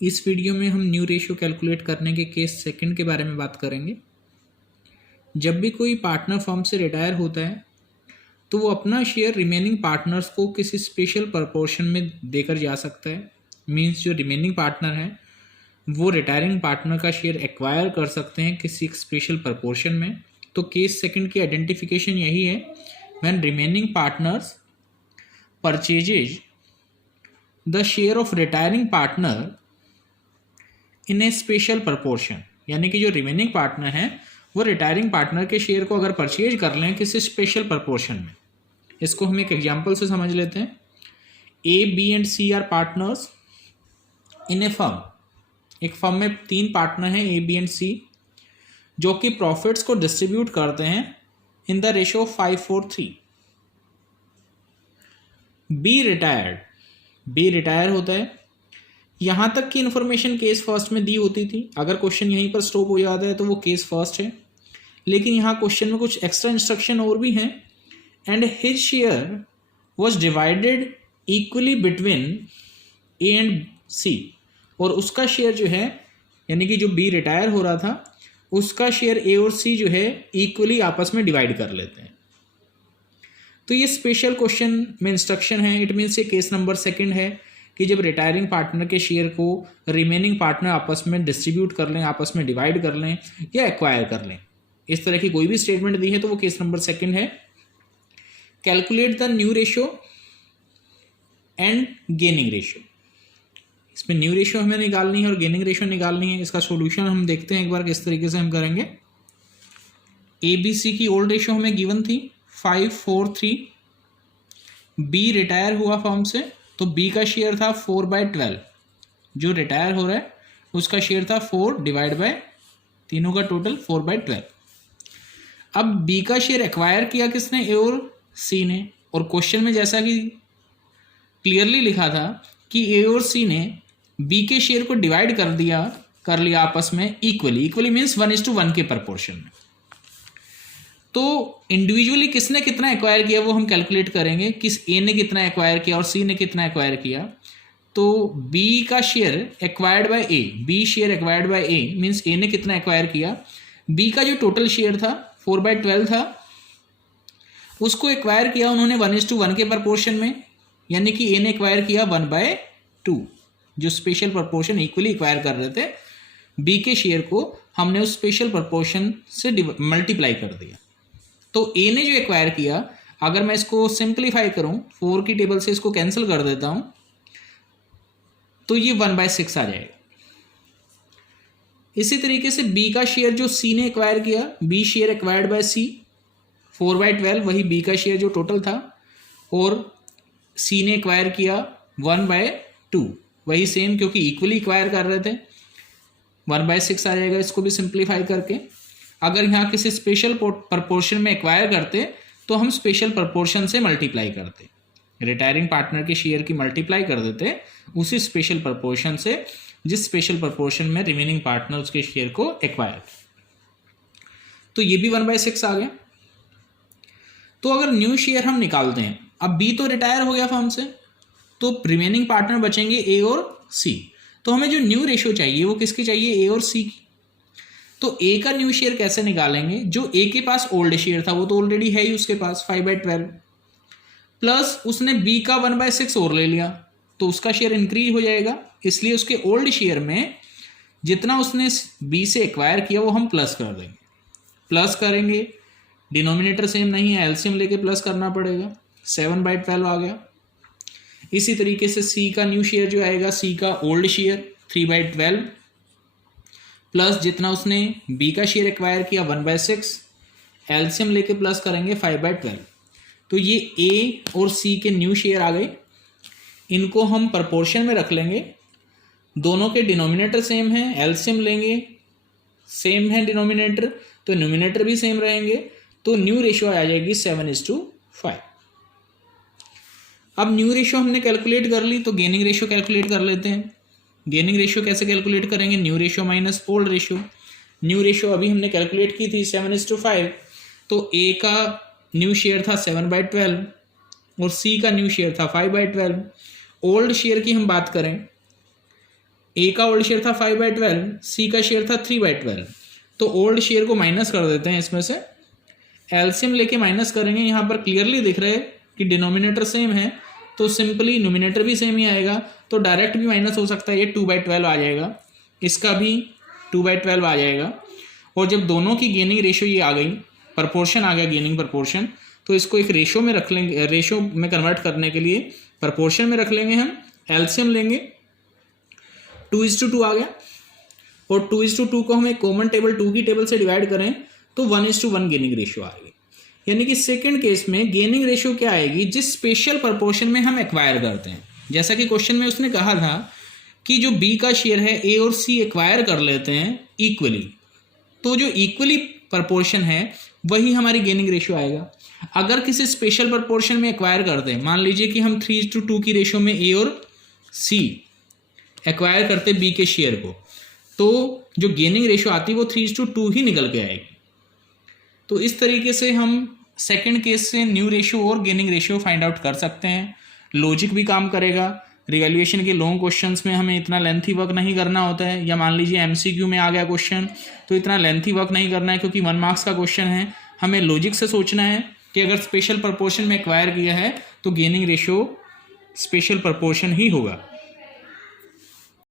इस वीडियो में हम न्यू रेशियो कैलकुलेट करने के केस सेकंड के बारे में बात करेंगे। जब भी कोई पार्टनर फर्म से रिटायर होता है तो वो अपना शेयर रिमेनिंग पार्टनर्स को किसी स्पेशल प्रपोर्शन में देकर जा सकता है। मींस जो रिमेनिंग पार्टनर है वो रिटायरिंग पार्टनर का शेयर एक्वायर कर सकते हैं किसी स्पेशल प्रपोर्शन में। तो केस सेकंड की आइडेंटिफिकेशन यही है, when remaining partners purchases the share of retiring partner in A special proportion, यानी कि जो रिमेनिंग पार्टनर हैं वो रिटायरिंग पार्टनर के शेयर को अगर परचेज कर लें किसी स्पेशल प्रपोर्शन में। इसको हम एक एग्जांपल से समझ लेते हैं। A, B and C are partners in a firm. एक फर्म में 3 पार्टनर हैं ए, बी एंड सी, जो कि प्रॉफिट्स को डिस्ट्रीब्यूट करते हैं in the ratio 5:3। B retire होता है। यहां तक की इंफॉर्मेशन केस फर्स्ट में दी होती थी। अगर क्वेश्चन यहीं पर स्टॉप हो जाता है तो वो केस फर्स्ट है, लेकिन यहाँ क्वेश्चन में कुछ एक्स्ट्रा इंस्ट्रक्शन और भी हैं। And his share was divided equally between A and C, और उसका शेयर जो है, यानी कि जो बी रिटायर हो रहा था उसका शेयर ए और सी जो है इक्वली आपस में डिवाइड कर लेते हैं। तो ये स्पेशल क्वेश्चन में इंस्ट्रक्शन है। इट मीन्स ये केस नंबर सेकंड है कि जब रिटायरिंग पार्टनर के शेयर को रिमेनिंग पार्टनर आपस में डिस्ट्रीब्यूट कर लें, आपस में डिवाइड कर लें या एक्वायर कर लें, इस तरह की कोई भी स्टेटमेंट दी है तो वो केस नंबर सेकंड है। Calculate the new ratio and gaining ratio. इसमें न्यू रेशियो हमें निकालनी है और गेनिंग रेशियो निकालनी है। इसका सॉल्यूशन हम देखते हैं एक बार किस तरीके से हम करेंगे। ए बी सी की ओल्ड रेशियो हमें गिवन थी 5:3। बी रिटायर हुआ फर्म से तो बी का शेयर था 4/12। जो रिटायर हो रहा है उसका शेयर था 4 डिवाइड बाय तीनों का टोटल 4/12। अब बी का शेयर एक्वायर किया किसने, ए और सी ने। और क्वेश्चन में जैसा कि क्लियरली लिखा था कि ए और सी ने बी के शेयर को डिवाइड कर लिया आपस में इक्वली मीन्स 1:1 के प्रपोर्शन में। तो इंडिविजुअली किसने कितना एक्वायर किया वो हम कैलकुलेट करेंगे। किस ए ने कितना एक्वायर किया और सी ने कितना एक्वायर किया। तो बी का share acquired by A, B share acquired by A means A ने कितना एक्वायर किया। बी का जो टोटल शेयर था 4/12 था, उसको एक्वायर किया उन्होंने 1:1 के प्रपोर्शन में, यानी कि ए ने एक्वायर किया 1/2। जो स्पेशल प्रपोर्शन इक्वली एक्वायर कर रहे थे, बी के शेयर को हमने उस स्पेशल प्रपोर्शन से मल्टीप्लाई कर दिया। तो ए ने जो एक्वायर किया, अगर मैं इसको सिंप्लीफाई करूं 4 की टेबल से इसको कैंसिल कर देता हूं तो ये 1/6 आ जाएगा। इसी तरीके से बी का शेयर जो सी ने एक्वायर किया, बी शेयर एक्वायर्ड बाय सी 4/12, वही बी का शेयर जो टोटल था, और सी ने एक्वायर किया 1/2, वही सेम क्योंकि इक्वली एक्वायर कर रहे थे 1/6 आ जाएगा। इसको भी सिंप्लीफाई करके अगर यहाँ किसी स्पेशल प्रपोर्शन में एक्वायर करते तो हम स्पेशल प्रपोर्शन से मल्टीप्लाई करते, रिटायरिंग पार्टनर के शेयर की मल्टीप्लाई कर देते उसी स्पेशल प्रपोर्शन से जिस स्पेशल प्रपोर्शन में रिमेनिंग पार्टनर उसके शेयर को एक्वायर। तो ये भी 1/6 आ गया। तो अगर न्यू शेयर हम निकालते हैं, अब बी तो रिटायर हो गया फर्म से, तो रिमेनिंग पार्टनर बचेंगे ए और सी। तो हमें जो न्यू रेशियो चाहिए वो किसकी चाहिए, ए और सी की। तो ए का न्यू शेयर कैसे निकालेंगे। जो ए के पास ओल्ड शेयर था वो तो ऑलरेडी है ही उसके पास 5/12, प्लस उसने बी का 1/6 और ले लिया तो उसका शेयर इंक्रीज हो जाएगा। इसलिए उसके ओल्ड शेयर में जितना उसने बी से एक्वायर किया वो हम प्लस कर देंगे। प्लस करेंगे, डिनोमिनेटर सेम नहीं है, एलसीएम लेके प्लस करना पड़ेगा, 7/12 आ गया। इसी तरीके से सी का न्यू शेयर जो आएगा, सी का ओल्ड शेयर 3/12 प्लस जितना उसने बी का शेयर एक्वायर किया 1/6, एलसीएम लेके प्लस करेंगे 5/12। तो ये ए और सी के न्यू शेयर आ गए। इनको हम प्रपोर्शन में रख लेंगे, दोनों के डिनोमिनेटर सेम है, एलसीएम लेंगे, सेम है डिनोमिनेटर तो न्यूमिनेटर भी सेम रहेंगे। तो न्यू रेशियो आ जाएगी 7:5। अब न्यू रेशियो हमने कैलकुलेट कर ली तो गेनिंग रेशियो कैलकुलेट कर लेते हैं। गेनिंग रेशियो कैसे कैलकुलेट करेंगे, new ratio minus old ratio. New ratio अभी हमने कैलकुलेट की थी 7:5। तो ए का न्यू शेयर था 7/12 और सी का न्यू शेयर था 5/12। ओल्ड शेयर की हम बात करें ए का ओल्ड शेयर था 5/12, सी का शेयर था 3/12, तो ओल्ड शेयर को माइनस कर देते हैं इसमें से, एलसीएम लेके माइनस करेंगे। यहाँ पर क्लियरली दिख रहा है कि डिनोमिनेटर सेम है, तो सिंपली न्यूमिनेटर भी सेम ही आएगा, तो डायरेक्ट भी माइनस हो सकता है, ये 2/12 आ जाएगा, इसका भी 2/12 आ जाएगा। और जब दोनों की गेनिंग रेशियो ये आ गई, प्रपोर्शन आ गया गेनिंग प्रपोर्शन, तो इसको एक रेशो में रख लेंगे, रेशो में कन्वर्ट करने के लिए प्रपोर्शन में रख लेंगे हम, एलसीएम लेंगे, 2:2 आ गया, और 2:2 को हम एक कॉमन टेबल 2 की टेबल से डिवाइड करें तो 1:1 गेनिंग रेशियो आएगी। यानी कि सेकंड केस में गेनिंग रेशियो क्या आएगी, जिस स्पेशल प्रपोर्शन में हम एक्वायर करते हैं। जैसा कि क्वेश्चन में उसने कहा था कि जो बी का शेयर है ए और सी एक्वायर कर लेते हैं इक्वली, तो जो इक्वली प्रपोर्शन है वही हमारी गेनिंग रेशियो आएगा। अगर किसी स्पेशल प्रपोर्शन में एक्वायर करते हैं, मान लीजिए कि हम 3:2 की रेशियो में ए और सी एक्वायर करते बी के शेयर को, तो जो गेनिंग रेशियो आती है वो 3:2 ही निकल के आएगी। तो इस तरीके से हम सेकंड केस से न्यू रेशियो और गेनिंग रेशियो फाइंड आउट कर सकते हैं। लॉजिक भी काम करेगा। रिवैल्यूएशन के लॉन्ग क्वेश्चंस में हमें इतना लेंथी वर्क नहीं करना होता है, या मान लीजिए एमसीक्यू में आ गया क्वेश्चन तो इतना लेंथी वर्क नहीं करना है, क्योंकि 1 मार्क्स का क्वेश्चन है। हमें लॉजिक से सोचना है कि अगर स्पेशल प्रपोर्शन में एक्वायर किया है तो गेनिंग रेशियो स्पेशल प्रपोर्शन ही होगा।